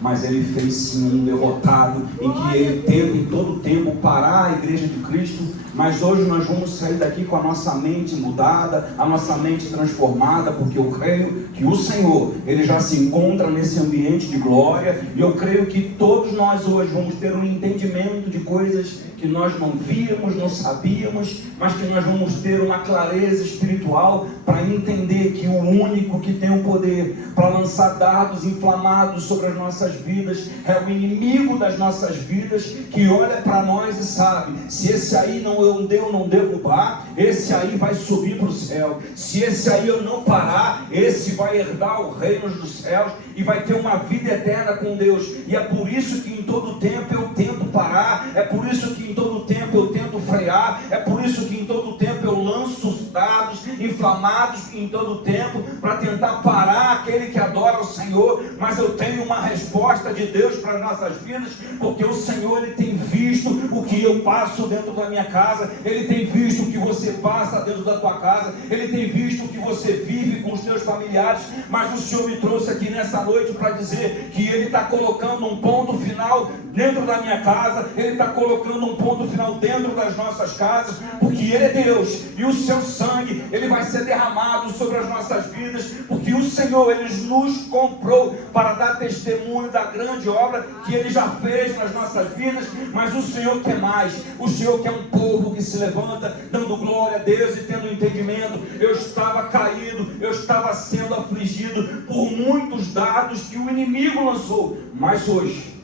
mas ele fez sim um derrotado, em que ele teve em todo tempo parar a igreja de Cristo. Mas hoje nós vamos sair daqui com a nossa mente mudada, a nossa mente transformada, porque eu creio que o Senhor, Ele já se encontra nesse ambiente de glória, e eu creio que todos nós hoje vamos ter um entendimento de coisas que nós não víamos, não sabíamos, mas que nós vamos ter uma clareza espiritual para entender que o único que tem o poder para lançar dardos inflamados sobre as nossas vidas é o inimigo das nossas vidas, que olha para nós e sabe: se esse aí eu não derrubar, esse aí vai subir para o céu. Se esse aí eu não parar, esse vai herdar o reino dos céus e vai ter uma vida eterna com Deus. E é por isso que em todo tempo eu tento parar, é por isso que em todo tempo eu tento frear, é por isso que em todo tempo eu lanço os dardos inflamados em todo tempo, para tentar parar aquele que adora o Senhor. Mas eu tenho uma resposta de Deus para as nossas vidas, porque o Senhor, Ele tem visto o que eu passo dentro da minha casa, Ele tem visto o que você passa dentro da tua casa, Ele tem visto o que você vive com os teus familiares. Mas o Senhor me trouxe aqui nessa noite para dizer que Ele está colocando um ponto final dentro da minha casa, Ele está colocando um ponto final dentro das nossas casas, porque Ele é Deus, e o seu sangue, Ele vai ser derramado sobre as nossas vidas, porque o Senhor, Ele nos comprou para dar testemunho da grande obra que Ele já fez nas nossas vidas. Mas o Senhor quer mais, o Senhor quer um povo que se levanta, dando glória a Deus e tendo entendimento. Eu estava caído, eu estava sendo afligido por muitos dardos que o inimigo lançou, mas hoje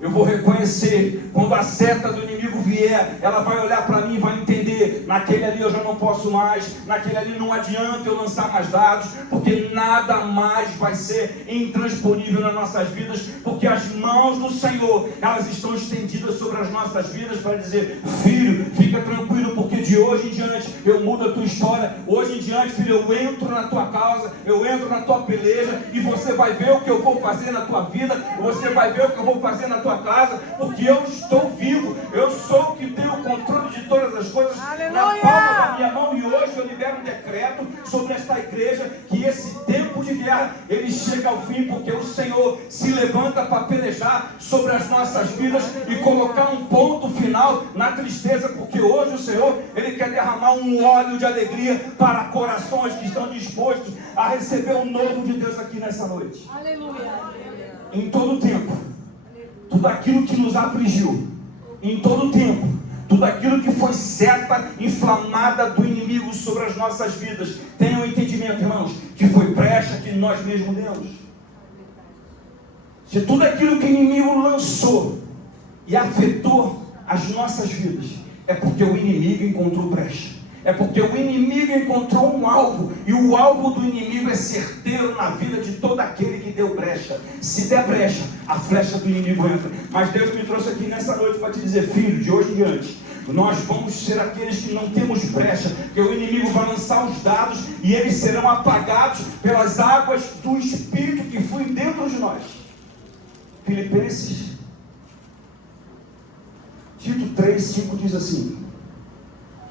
eu vou reconhecer, quando a seta do inimigo vier, ela vai olhar para mim e vai entender: naquele ali eu já não posso mais, naquele ali não adianta eu lançar mais dados, porque nada mais vai ser intransponível nas nossas vidas, porque as mãos do Senhor, elas estão estendidas sobre as nossas vidas para dizer: filho, fica tranquilo, porque de hoje em diante eu mudo a tua história. Hoje em diante, filho, eu entro na tua causa, eu entro na tua peleja, e você vai ver o que eu vou fazer na tua vida, você vai ver o que eu vou fazer na tua casa, porque eu estou vivo, eu sou o que tem o controle de todas as coisas. Aleluia! Na palma da minha mão. E hoje eu libero um decreto sobre esta igreja, que esse tempo de guerra, ele chega ao fim, porque o Senhor se levanta para pelejar sobre as nossas vidas e colocar um ponto final na tristeza, porque hoje o Senhor, Ele quer derramar um óleo de alegria para corações que estão dispostos a receber o novo de Deus aqui nessa noite. Aleluia! Em todo tempo, tudo aquilo que nos afligiu, em todo tempo, tudo aquilo que foi seta inflamada do inimigo sobre as nossas vidas, tenham entendimento, irmãos, que foi brecha que nós mesmos demos. Se tudo aquilo que o inimigo lançou e afetou as nossas vidas, é porque o inimigo encontrou brecha. É porque o inimigo encontrou um alvo, e o alvo do inimigo é certeiro na vida de todo aquele que deu brecha. Se der brecha, a flecha do inimigo entra. Mas Deus me trouxe aqui nessa noite para te dizer: filho, de hoje em diante, nós vamos ser aqueles que não temos brecha, porque o inimigo vai lançar os dados e eles serão apagados pelas águas do Espírito que flui dentro de nós. Filipenses, Tito 3:5 diz assim: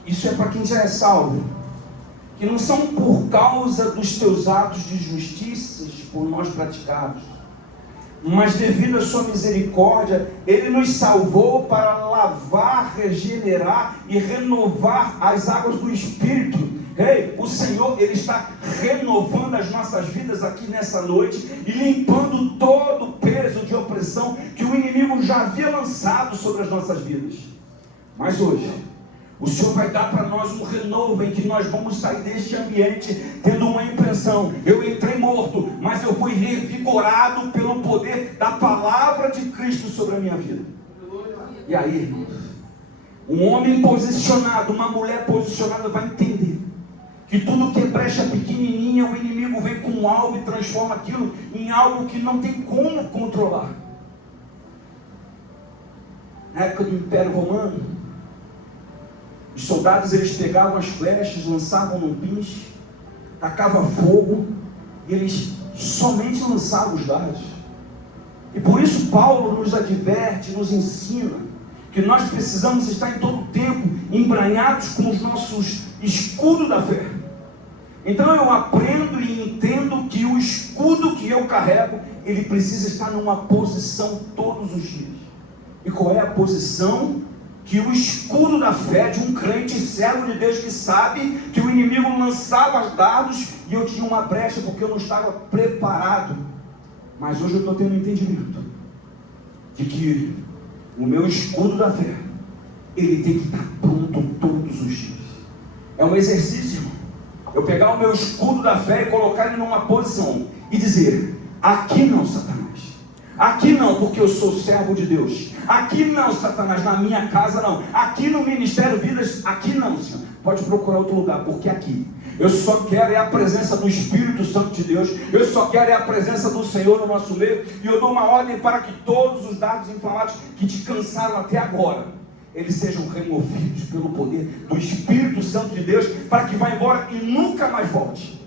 isso é para quem já é salvo, que não são por causa dos teus atos de justiça por nós praticados, mas devido à sua misericórdia, Ele nos salvou para lavar, regenerar e renovar as águas do Espírito. O Senhor, Ele está renovando as nossas vidas aqui nessa noite e limpando todo o peso de opressão que o inimigo já havia lançado sobre as nossas vidas. Mas hoje, o Senhor vai dar para nós um renovo, em que nós vamos sair deste ambiente tendo uma impressão: eu entrei morto, mas eu fui revigorado pelo poder da palavra de Cristo sobre a minha vida. E aí, irmãos, um homem posicionado, uma mulher posicionada vai entender que tudo que é brecha pequenininha, o inimigo vem com um alvo e transforma aquilo em algo que não tem como controlar. Na época do Império Romano, os soldados, eles pegavam as flechas, lançavam no pinche, tacavam fogo, e eles somente lançavam os dardos. E por isso Paulo nos adverte, nos ensina que nós precisamos estar em todo o tempo embranhados com os nossos escudos da fé. Então eu aprendo e entendo que o escudo que eu carrego, ele precisa estar numa posição todos os dias. E qual é a posição? Que o escudo da fé de um crente servo de Deus que sabe que o inimigo lançava dardos e eu tinha uma brecha porque eu não estava preparado. Mas hoje eu estou tendo entendimento de que o meu escudo da fé, ele tem que estar pronto todos os dias. É um exercício, irmão. Eu pegar o meu escudo da fé e colocar ele numa posição e dizer: aqui não, Satanás. Aqui não, porque eu sou servo de Deus. Aqui não, Satanás, na minha casa não. Aqui no Ministério Vidas, aqui não, Senhor. Pode procurar outro lugar, porque aqui eu só quero a presença do Espírito Santo de Deus. Eu só quero a presença do Senhor no nosso meio. E eu dou uma ordem para que todos os dardos inflamados que te cansaram até agora, eles sejam removidos pelo poder do Espírito Santo de Deus, para que vá embora e nunca mais volte.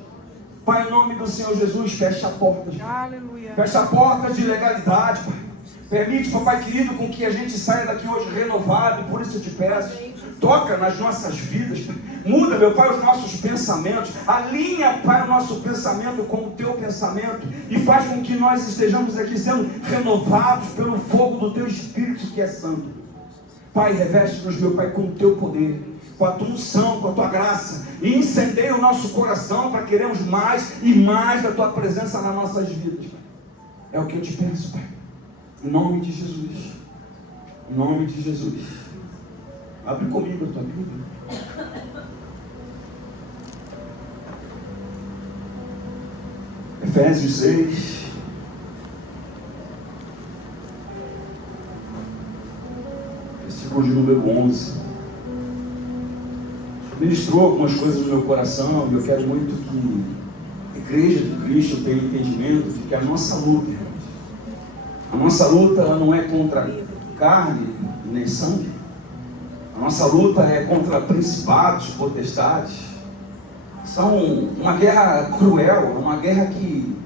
Pai, em nome do Senhor Jesus, fecha a porta. Aleluia. Fecha a porta de legalidade, Pai. Permite, papai querido, com que a gente saia daqui hoje renovado. E por isso eu te peço, toca nas nossas vidas, Pai. Muda, meu Pai, os nossos pensamentos. Alinha, Pai, o nosso pensamento com o teu pensamento. E faz com que nós estejamos aqui sendo renovados pelo fogo do teu Espírito que é santo. Pai, reveste-nos, meu Pai, com o teu poder, com a tua unção, com a tua graça, e incendeia o nosso coração para queremos mais e mais da tua presença nas nossas vidas, Pai. É o que eu te peço, Pai, em nome de Jesus. Em nome de Jesus. Abre comigo a tua Bíblia. Efésios 6. Versículo de número 11. Ministrou algumas coisas no meu coração, e eu quero muito que a Igreja de Cristo tenha entendimento de que a nossa luta, ela não é contra carne nem sangue. A nossa luta é contra principados, potestades. São uma guerra cruel, uma guerra que,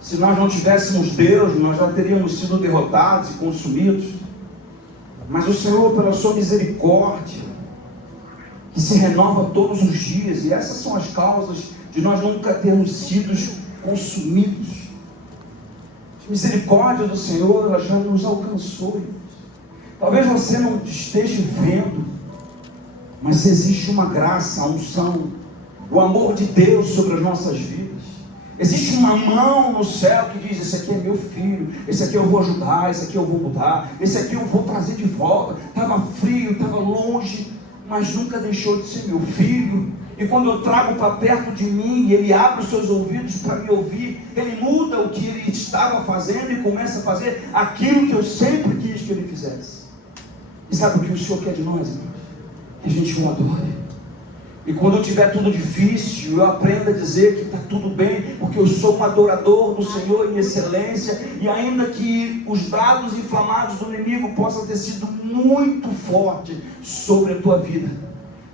se nós não tivéssemos Deus, nós já teríamos sido derrotados e consumidos. Mas o Senhor, pela sua misericórdia, que se renova todos os dias, e essas são as causas de nós nunca termos sido consumidos. A misericórdia do Senhor, ela já nos alcançou, irmãos. Talvez você não esteja vendo, mas existe uma graça, a unção, o amor de Deus sobre as nossas vidas. Existe uma mão no céu que diz: esse aqui é meu filho, esse aqui eu vou ajudar, esse aqui eu vou mudar, esse aqui eu vou trazer de volta. Estava frio, estava longe, mas nunca deixou de ser meu filho. E quando eu trago para perto de mim, e ele abre os seus ouvidos para me ouvir, ele muda o que ele estava fazendo e começa a fazer aquilo que eu sempre quis que ele fizesse. E sabe o que o Senhor quer de nós, irmãos? Que a gente o adore. E quando eu tiver tudo difícil, eu aprendo a dizer que está tudo bem, porque eu sou um adorador do Senhor em excelência. E ainda que os dardos inflamados do inimigo possam ter sido muito fortes sobre a tua vida,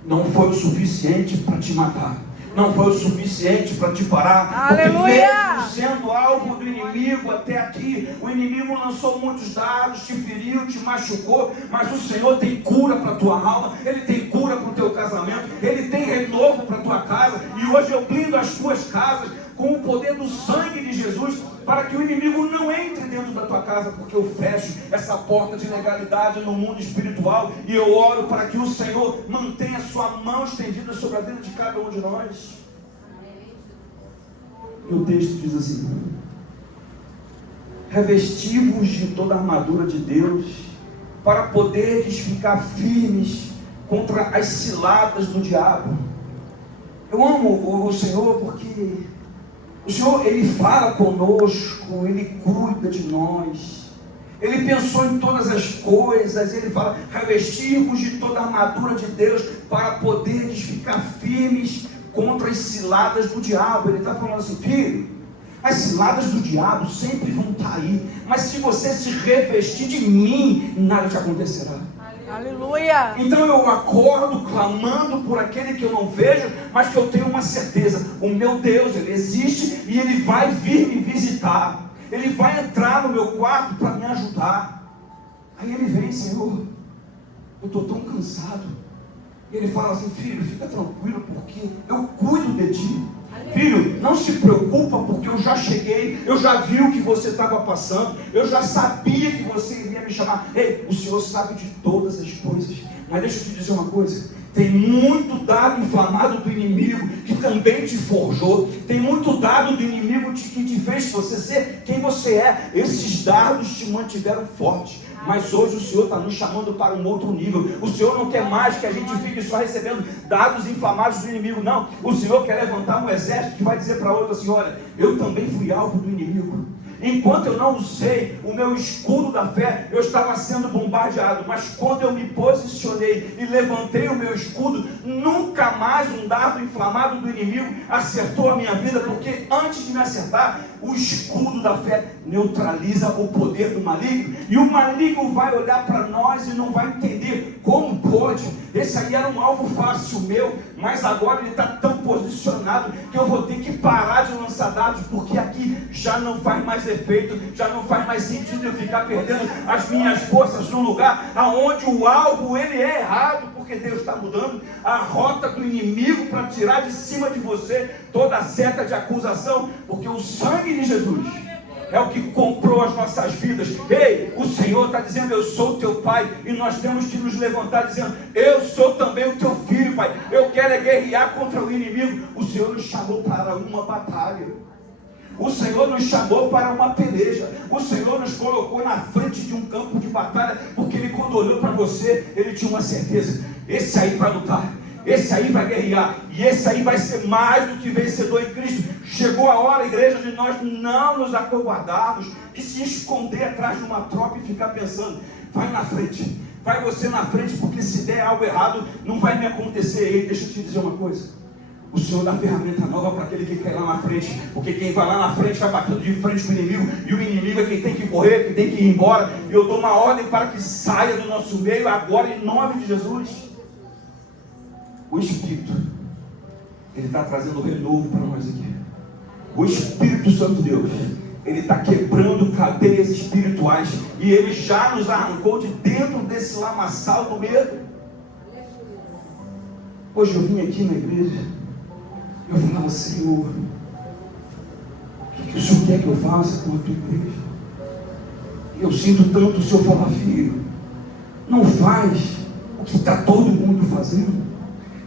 não foi o suficiente para te matar, não foi o suficiente para te parar. Aleluia! Porque mesmo sendo alvo do inimigo até aqui, o inimigo lançou muitos dardos, te feriu, te machucou, mas o Senhor tem cura para a tua alma, Ele tem cura para o teu casamento, Ele tem renovo para a tua casa. E hoje eu blindo as tuas casas com o poder do sangue de Jesus, para que o inimigo não entre dentro da tua casa, porque eu fecho essa porta de legalidade no mundo espiritual, e eu oro para que o Senhor mantenha a sua mão estendida sobre a vida de cada um de nós. E o texto diz assim: revesti-vos de toda a armadura de Deus, para poderes ficar firmes contra as ciladas do diabo. Eu amo o Senhor porque o Senhor, Ele fala conosco, Ele cuida de nós, Ele pensou em todas as coisas. Ele fala: revestir-vos de toda a armadura de Deus, para poderes ficar firmes contra as ciladas do diabo. Ele está falando assim: filho, as ciladas do diabo sempre vão estar aí, mas se você se revestir de mim, nada te acontecerá. Aleluia! Então eu acordo clamando por aquele que eu não vejo, mas que eu tenho uma certeza: o meu Deus, Ele existe, e Ele vai vir me visitar. Ele vai entrar no meu quarto para me ajudar. Aí Ele vem: Senhor, eu estou tão cansado. E Ele fala assim: filho, fica tranquilo, porque eu cuido de ti. Filho, não se preocupa, porque eu já cheguei, eu já vi o que você estava passando, eu já sabia que você iria me chamar. Ei, o Senhor sabe de todas as coisas. Mas deixa eu te dizer uma coisa, tem muito dado inflamado do inimigo que também te forjou, tem muito dado do inimigo que te fez você ser quem você é. Esses dados te mantiveram forte, mas hoje o Senhor está nos chamando para um outro nível. O Senhor não quer mais que a gente fique só recebendo dados inflamados do inimigo, não. O Senhor quer levantar um exército que vai dizer para outro assim: olha, eu também fui alvo do inimigo. Enquanto eu não usei o meu escudo da fé, eu estava sendo bombardeado. Mas quando eu me posicionei e levantei o meu escudo, nunca mais um dardo inflamado do inimigo acertou a minha vida, porque antes de me acertar, o escudo da fé neutraliza o poder do maligno. E o maligno vai olhar para nós e não vai entender como pode. Esse aí era um alvo fácil meu, mas agora ele está tão posicionado que eu vou ter que parar de lançar dados, porque aqui já não faz mais efeito, já não faz mais sentido eu ficar perdendo as minhas forças num lugar aonde o alvo ele é errado, porque Deus está mudando a rota do inimigo para tirar de cima de você toda a seta de acusação, porque o sangue de Jesus é o que comprou as nossas vidas. Ei, o Senhor está dizendo: eu sou teu pai, e nós temos que nos levantar dizendo: eu sou também o teu filho, pai. Eu quero é guerrear contra o inimigo. O Senhor nos chamou para uma batalha, o Senhor nos chamou para uma peleja, o Senhor nos colocou na frente de um campo de batalha, porque Ele, quando olhou para você, Ele tinha uma certeza: esse aí vai lutar, esse aí vai guerrear, e esse aí vai ser mais do que vencedor em Cristo. Chegou a hora, igreja, de nós não nos acovardarmos e se esconder atrás de uma tropa e ficar pensando: vai na frente, vai você na frente, porque se der algo errado, não vai me acontecer. E deixa eu te dizer uma coisa: o Senhor dá ferramenta nova para aquele que quer ir lá na frente, porque quem vai lá na frente vai batendo de frente com o inimigo, e o inimigo é quem tem que correr, quem tem que ir embora. E eu dou uma ordem para que saia do nosso meio agora, em nome de Jesus. O Espírito, Ele está trazendo renovo para nós aqui. O Espírito Santo de Deus, Ele está quebrando cadeias espirituais, e Ele já nos arrancou de dentro desse lamaçal do medo. Hoje eu vim aqui na igreja, eu falava: Senhor, o que o Senhor quer que eu faça com a tua igreja? Eu sinto tanto o Senhor falar: filho, não faz o que está todo mundo fazendo.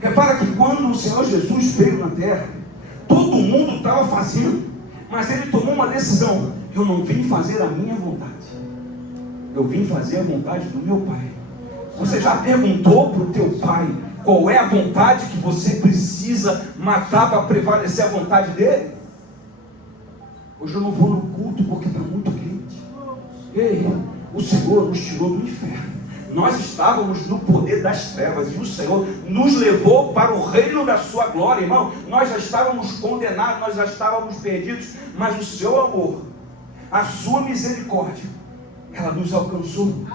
Repara que quando o Senhor Jesus veio na terra, todo mundo estava fazendo, mas Ele tomou uma decisão: eu não vim fazer a minha vontade, eu vim fazer a vontade do meu Pai. Você já perguntou para o teu pai qual é a vontade que você precisa matar para prevalecer a vontade dele? Hoje eu não vou no culto porque está muito quente. Ei, o Senhor nos tirou do inferno. Nós estávamos no poder das trevas, e o Senhor nos levou para o reino da sua glória, irmão. Nós já estávamos condenados, nós já estávamos perdidos, mas o seu amor, a sua misericórdia, ela nos alcançou.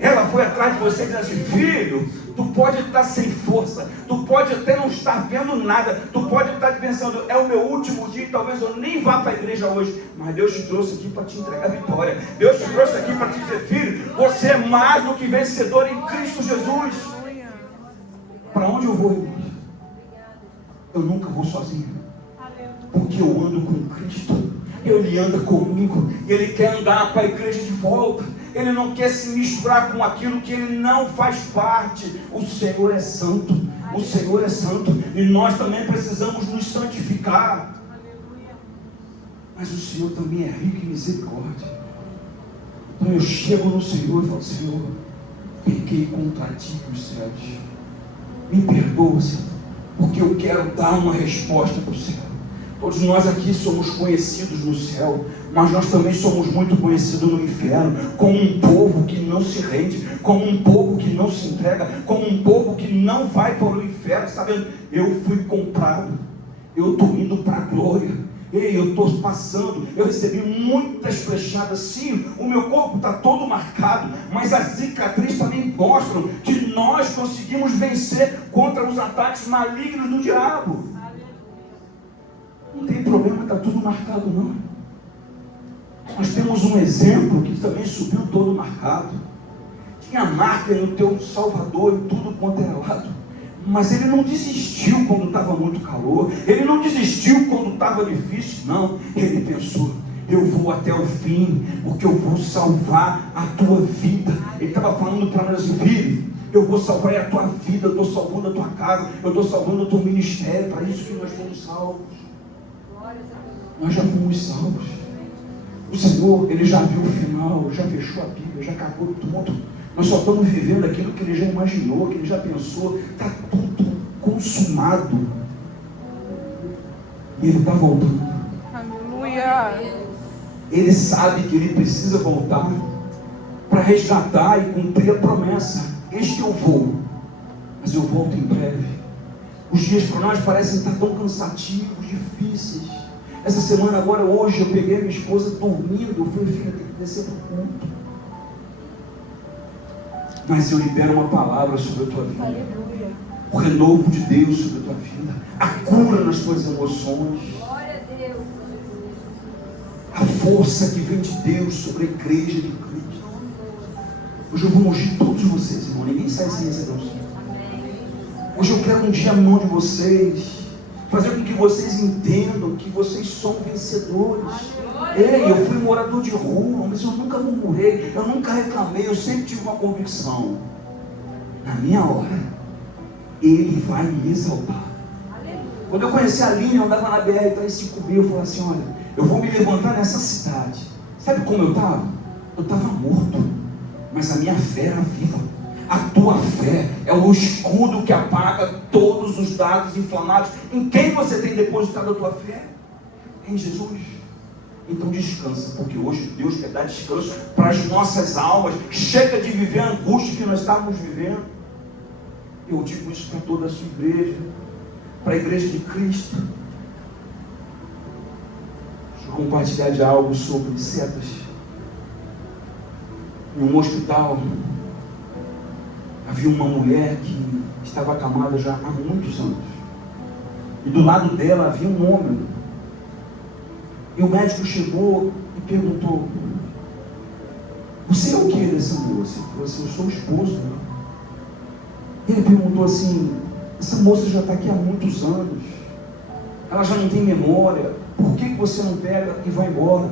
Ela foi atrás de você e disse assim: filho, tu pode estar sem força, tu pode até não estar vendo nada, tu pode estar pensando: é o meu último dia e talvez eu nem vá para a igreja hoje, mas Deus te trouxe aqui para te entregar a vitória. Deus te trouxe aqui para te dizer: filho, você é mais do que vencedor em Cristo Jesus. Para onde eu vou, irmão? Eu nunca vou sozinho, porque eu ando com Cristo. Ele anda comigo, Ele quer andar com a igreja de volta. Ele não quer se misturar com aquilo que Ele não faz parte. O Senhor é santo, o Senhor é santo, e nós também precisamos nos santificar. Mas o Senhor também é rico em misericórdia. Então eu chego no Senhor e falo: Senhor, pequei contra ti os céus, me perdoa, Senhor, porque eu quero dar uma resposta para o Senhor. Todos nós aqui somos conhecidos no céu, mas nós também somos muito conhecidos no inferno, como um povo que não se rende, como um povo que não se entrega, como um povo que não vai para o inferno, sabendo: eu fui comprado, eu estou indo para a glória. Ei, eu estou passando, eu recebi muitas flechadas, sim, o meu corpo está todo marcado, mas as cicatrizes também mostram que nós conseguimos vencer contra os ataques malignos do diabo. Não tem problema, está tudo marcado, não. Nós temos um exemplo que também subiu todo marcado. Tinha marca no teu Salvador em tudo quanto era lado. Mas ele não desistiu quando estava muito calor. Ele não desistiu quando estava difícil. Não, ele pensou: eu vou até o fim, porque eu vou salvar a tua vida. Ele estava falando para nós: filho, eu vou salvar a tua vida, eu estou salvando a tua casa, eu estou salvando o teu ministério. Para isso que nós fomos salvos. Nós já fomos salvos. O Senhor, Ele já viu o final, já fechou a Bíblia, já acabou tudo. Nós só estamos vivendo aquilo que Ele já imaginou, que Ele já pensou. Está tudo consumado. E Ele está voltando. Aleluia. Ele sabe que Ele precisa voltar para resgatar e cumprir a promessa. Este eu vou, mas eu volto em breve. Os dias para nós parecem estar tão cansativos, difíceis. Essa semana agora, hoje, eu peguei a minha esposa dormindo. Eu falei: filha, tem que descer para o culto. Mas eu libero uma palavra sobre a tua vida. Aleluia. O renovo de Deus sobre a tua vida. A cura nas tuas emoções. Glória a Deus. A força que vem de Deus sobre a igreja de Cristo. Hoje eu vou ungir todos vocês, irmão. Ninguém sai sem receber o Senhor. Hoje eu quero ungir a mão de vocês. Fazer com que vocês entendam que vocês são vencedores. Ei, eu fui morador de rua, mas eu nunca murmurei, eu nunca reclamei, eu sempre tive uma convicção. Na minha hora, Ele vai me exaltar. Quando eu conheci a Aline, eu andava na BR-356, eu falei assim: olha, eu vou me levantar nessa cidade. Sabe como eu estava? Eu estava morto, mas a minha fé era viva. A tua fé é o escudo que apaga todos os dardos inflamados. Em quem você tem depositado a tua fé? Em Jesus. Então descansa, porque hoje Deus quer dar descanso para as nossas almas. Chega de viver a angústia que nós estávamos vivendo. Eu digo isso para toda a sua igreja, para a igreja de Cristo. Deixa eu compartilhar de algo sobre setas. Em um hospital, havia uma mulher que estava acamada já há muitos anos. E do lado dela havia um homem. E o médico chegou e perguntou: você é o que dessa moça? Ele falou assim: eu sou o esposo dela. Ele perguntou assim: essa moça já está aqui há muitos anos, ela já não tem memória, por que você não pega e vai embora?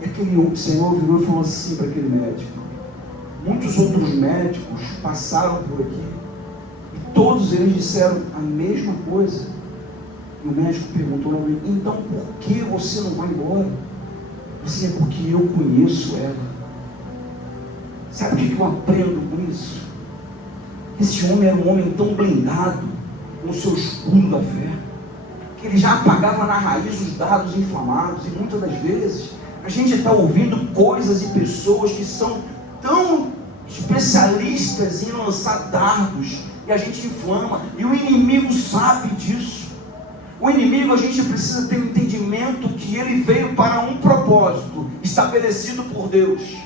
E aquele senhor virou e falou assim para aquele médico: muitos outros médicos passaram por aqui e todos eles disseram a mesma coisa. E o médico perguntou: então por que você não vai embora? Assim: é porque eu conheço ela. Sabe o que eu aprendo com isso? Esse homem era um homem tão blindado com o seu escudo da fé, que ele já apagava na raiz os dardos inflamados. E muitas das vezes a gente está ouvindo coisas e pessoas que são tão especialistas em lançar dardos, e a gente inflama, e o inimigo sabe disso. O inimigo, a gente precisa ter um entendimento que ele veio para um propósito estabelecido por Deus.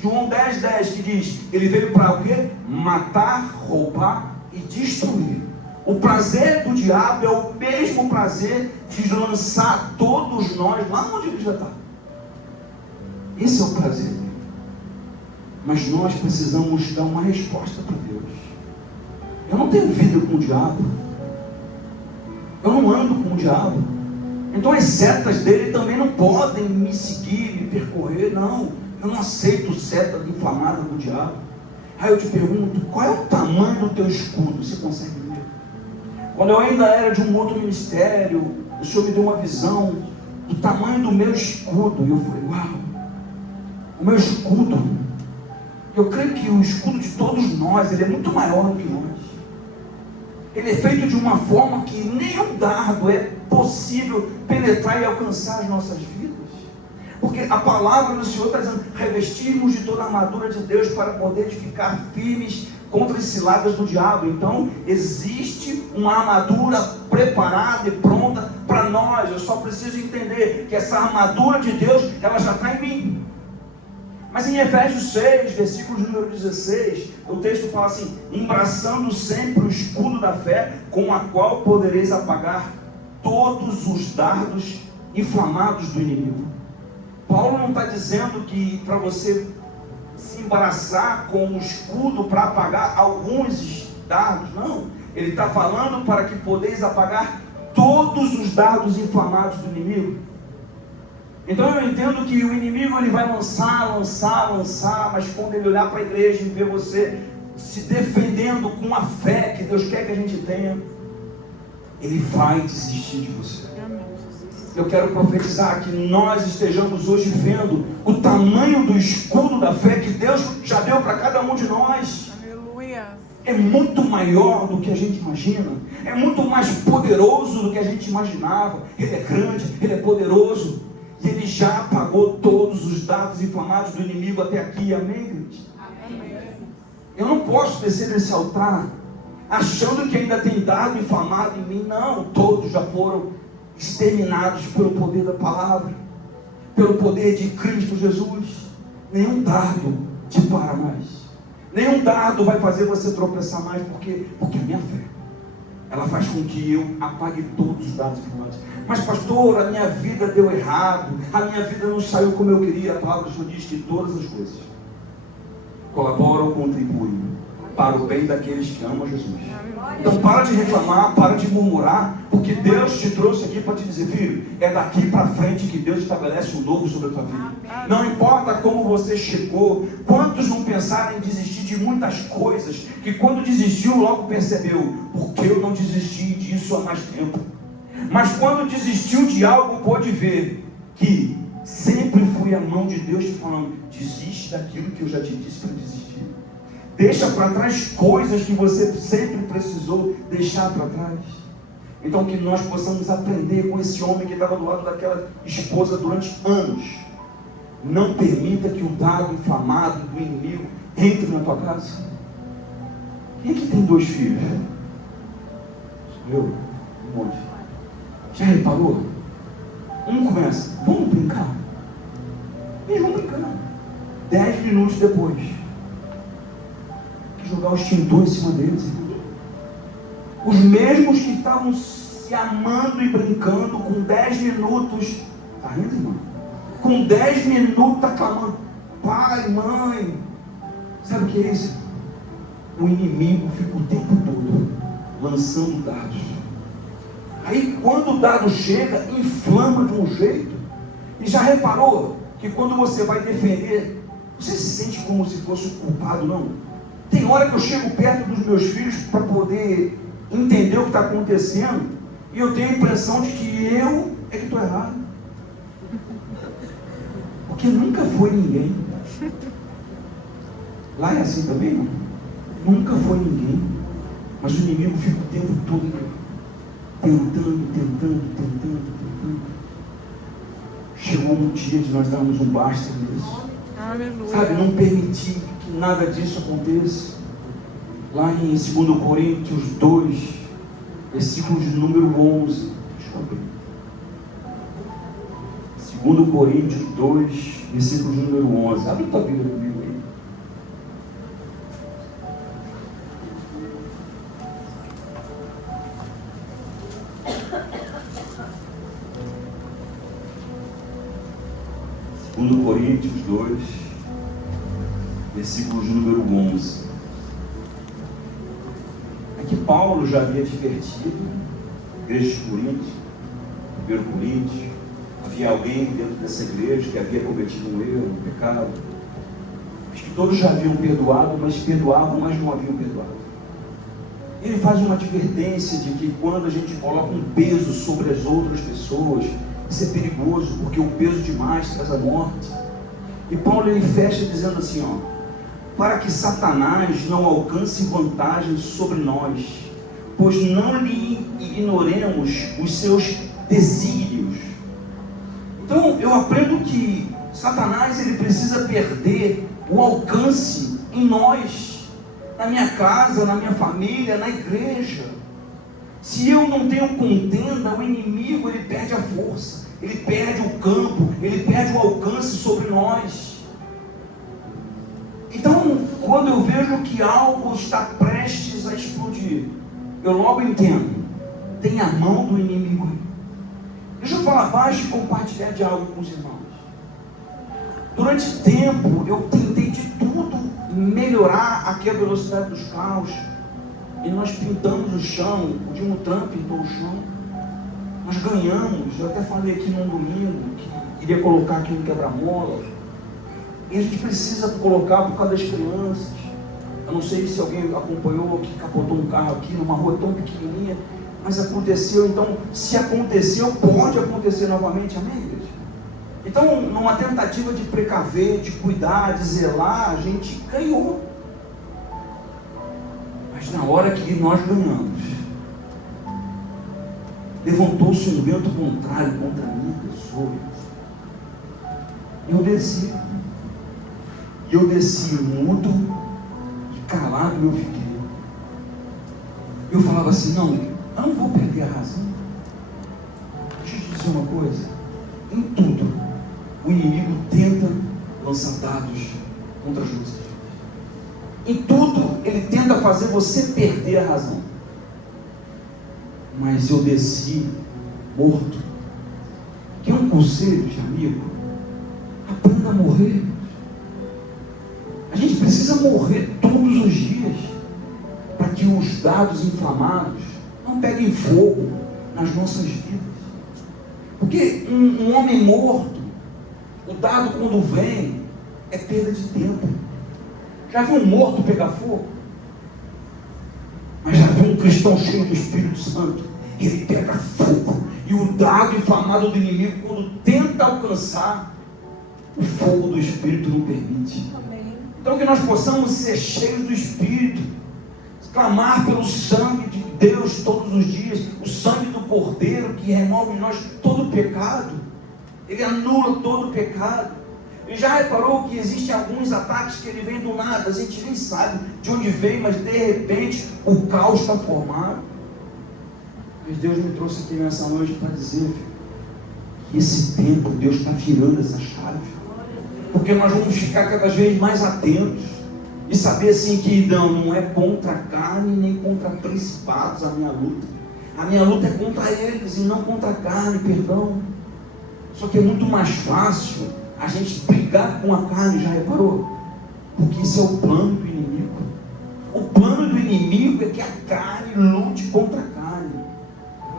João 10:10 que diz: ele veio para o quê? Matar, roubar e destruir. O prazer do diabo é o mesmo prazer de lançar todos nós lá onde ele já está. Esse é o prazer dele. Mas nós precisamos dar uma resposta para Deus. Eu não tenho vida com o diabo. Eu não ando com o diabo. Então as setas dele também não podem me seguir, me percorrer. Não, eu não aceito seta inflamada do diabo. Aí eu te pergunto: qual é o tamanho do teu escudo? Você consegue ver? Quando eu ainda era de um outro ministério, o Senhor me deu uma visão do tamanho do meu escudo. E eu falei: uau, o meu escudo, eu creio que o escudo de todos nós, ele é muito maior do que nós. Ele é feito de uma forma que nenhum dardo é possível penetrar e alcançar as nossas vidas. Porque a palavra do Senhor está dizendo: revestirmos de toda a armadura de Deus para poder ficar firmes contra as ciladas do diabo. Então existe uma armadura preparada e pronta para nós. Eu só preciso entender que essa armadura de Deus, ela já está em mim. Mas em Efésios 6, versículo número 16, o texto fala assim: embraçando sempre o escudo da fé, com a qual podereis apagar todos os dardos inflamados do inimigo. Paulo não está dizendo que para você se embaraçar com o escudo para apagar alguns dardos, não. Ele está falando para que podeis apagar todos os dardos inflamados do inimigo. Então eu entendo que o inimigo ele vai lançar, mas quando ele olhar para a igreja e ver você se defendendo com a fé que Deus quer que a gente tenha, ele vai desistir de você. Eu quero profetizar que nós estejamos hoje vendo o tamanho do escudo da fé que Deus já deu para cada um de nós. Aleluia. É muito maior do que a gente imagina, é muito mais poderoso do que a gente imaginava. Ele é grande, ele é poderoso, e ele já apagou todos os dardos inflamados do inimigo até aqui. Amém, gente? Amém. Eu não posso descer desse altar achando que ainda tem dardo inflamado em mim. Não, todos já foram exterminados pelo poder da palavra, pelo poder de Cristo Jesus. Nenhum dardo te para mais, nenhum dardo vai fazer você tropeçar mais, porque a minha fé, ela faz com que eu apague todos os dardos inflamados. Mas pastor, a minha vida deu errado, a minha vida não saiu como eu queria. A palavra do Senhor diz que todas as coisas colaboram ou contribuem para o bem daqueles que amam Jesus. Então para de reclamar, para de murmurar, porque Deus te trouxe aqui para te dizer: filho, é daqui para frente que Deus estabelece um novo sobre a tua vida. Não importa como você chegou. Quantos não pensaram em desistir de muitas coisas, que quando desistiu logo percebeu: porque eu não desisti disso há mais tempo? Mas quando desistiu de algo, pôde ver que sempre foi a mão de Deus te falando: desiste daquilo que eu já te disse para desistir. Deixa para trás coisas que você sempre precisou deixar para trás. Então que nós possamos aprender com esse homem que estava do lado daquela esposa durante anos. Não permita que o dardo inflamado do inimigo entre na tua casa. Quem é que tem 2 filhos? Eu? Um monte. Já reparou? Um começa: vamos brincar. Eles vão brincando. 10 minutos depois, jogar o extintor em cima deles. Os mesmos que estavam se amando e brincando, com 10 minutos, tá rindo, irmão? Com 10 minutos tá clamando: pai, mãe. Sabe o que é isso? O inimigo fica o tempo todo lançando dados. Aí quando o dado chega, inflama de um jeito. E já reparou que quando você vai defender, você se sente como se fosse o culpado? Não. Tem hora que eu chego perto dos meus filhos para poder entender o que está acontecendo, e eu tenho a impressão de que eu é que estou errado, porque nunca foi ninguém. Lá é assim também, não? Nunca foi ninguém, mas o inimigo fica o tempo todo tentando. Chegou um dia de nós darmos um basta nisso. Aleluia. Sabe, não permitir que nada disso aconteça. Lá em 2 Coríntios 2, versículo de número 11. Deixa eu abrir. 2 Coríntios 2, versículo de número 11. Abre tua Bíblia comigo aí. Coríntios 2, versículo de número 11. É que Paulo já havia advertido a igreja de Corinto, 1 Coríntios, havia alguém dentro dessa igreja que havia cometido um erro, um pecado. Acho que todos já haviam perdoado, mas perdoavam, mas não haviam perdoado. Ele faz uma advertência de que quando a gente coloca um peso sobre as outras pessoas, isso é perigoso, porque o peso demais traz a morte. E Paulo ele fecha dizendo assim, ó: para que Satanás não alcance vantagem sobre nós, pois não lhe ignoremos os seus desígnios. Então eu aprendo que Satanás ele precisa perder o alcance em nós, na minha casa, na minha família, na igreja. Se eu não tenho contenda, o inimigo ele perde a força, ele perde o campo, ele perde o alcance sobre nós. Então, quando eu vejo que algo está prestes a explodir, eu logo entendo, tem a mão do inimigo. Deixa eu falar baixo e compartilhar de algo com os irmãos. Durante tempo, eu tentei de tudo melhorar aqui a velocidade dos carros. e nós pintamos o chão, o Dimutran pintou o chão, nós ganhamos. Eu até falei aqui num domingo que iria colocar aqui um quebra-mola, e a gente precisa colocar por causa das crianças. Eu não sei se alguém acompanhou que capotou um carro aqui numa rua tão pequenininha, mas aconteceu. Então, se aconteceu, pode acontecer novamente, amém, igreja? Então, numa tentativa de precaver, de cuidar, de zelar, a gente ganhou. Mas na hora que nós ganhamos, levantou-se um vento contrário contra a minha pessoa. Eu desci. E eu desci mudo e calado eu fiquei. Eu falava assim, não, eu não vou perder a razão. Deixa eu te dizer uma coisa. Em tudo, o inimigo tenta lançar dados contra as nossas vidas. Em tudo, ele tenta fazer você perder a razão. Mas eu desci morto. Quer um conselho de amigo? Aprenda a morrer. A gente precisa morrer todos os dias para que os dados inflamados não peguem fogo nas nossas vidas. Porque um homem morto, o dado quando vem é perda de tempo. Já viu um morto pegar fogo? Mas já viu um cristão cheio do Espírito Santo? Ele pega fogo. E o dado inflamado do inimigo, quando tenta alcançar, o fogo do Espírito não permite. Então que nós possamos ser cheios do Espírito, clamar pelo sangue de Deus todos os dias, o sangue do Cordeiro que remove em nós todo o pecado. Ele anula todo o pecado. Ele já reparou que existem alguns ataques que ele vem do nada, a gente nem sabe de onde vem, mas de repente o caos está formado. Mas Deus me trouxe aqui nessa noite para dizer, filho, que esse tempo Deus está virando essa chave. Porque nós vamos ficar cada vez mais atentos e saber assim que não é contra a carne nem contra principados a minha luta. A minha luta é contra eles e não contra a carne, perdão. Só que é muito mais fácil a gente brigar com a carne, já reparou? Porque isso é o plano do inimigo. O plano do inimigo é que a carne lute contra a carne.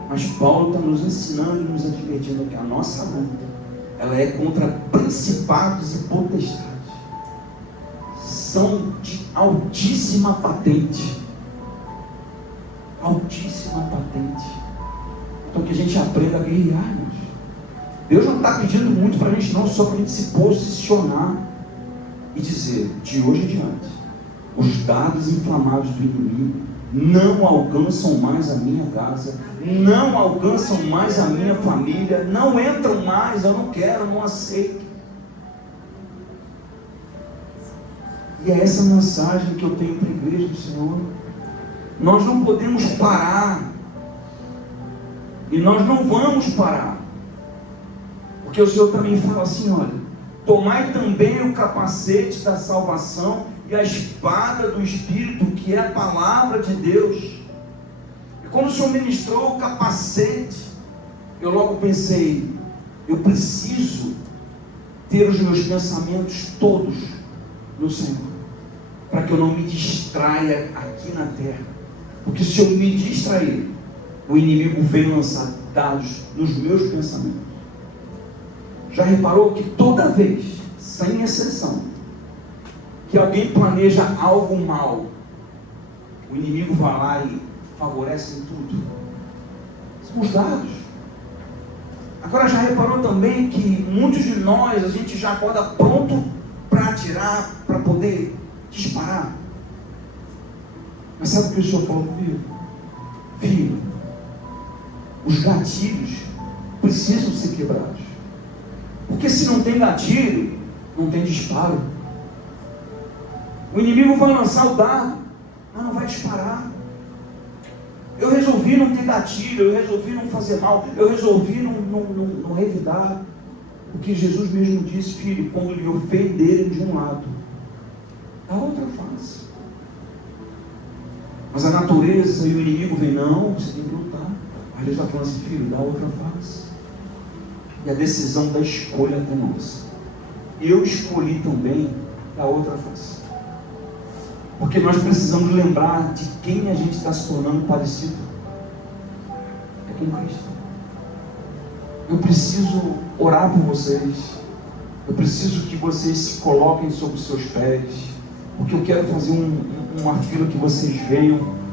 Mas Paulo está nos ensinando e nos advertindo que a nossa luta, ela é contra principados e potestades. São de altíssima patente. Altíssima patente. Então que a gente aprenda a guerrear, irmãos. Deus não está pedindo muito para a gente não, só para a gente se posicionar e dizer, de hoje em diante, os dados inflamados do inimigo não alcançam mais a minha casa, não alcançam mais a minha família, não entram mais, eu não quero, não aceito. E é essa mensagem que eu tenho para a igreja do Senhor. Nós não podemos parar, e nós não vamos parar, porque o Senhor também fala assim, olha, tomai também o capacete da salvação e a espada do Espírito, que é a palavra de Deus. E quando o Senhor ministrou o capacete, eu logo pensei, eu preciso ter os meus pensamentos todos no Senhor, para que eu não me distraia aqui na terra. Porque se eu me distrair, o inimigo vem lançar dados nos meus pensamentos. Já reparou que toda vez, sem exceção, que alguém planeja algo mal, o inimigo vai lá e favorece em tudo? São os dados. Agora já reparou também que muitos de nós, a gente já acorda pronto para atirar, para poder disparar. Mas sabe o que o Senhor falou comigo? Filho, os gatilhos precisam ser quebrados. Porque se não tem gatilho, não tem disparo. O inimigo vai lançar o dardo, mas não vai disparar. Eu resolvi não ter gatilho, eu resolvi não fazer mal, eu resolvi não revidar. Porque Jesus mesmo disse, filho, quando lhe ofenderem de um lado, a outra face. Mas a natureza e o inimigo vem, não, você tem que lutar. Aí ele está falando assim, filho, dá a outra face. E a decisão da escolha é nossa. Eu escolhi também da outra face. Porque nós precisamos lembrar de quem a gente está se tornando parecido. É com Cristo. Eu preciso orar por vocês. Eu preciso que vocês se coloquem sobre os seus pés. Porque eu quero fazer uma fila que vocês venham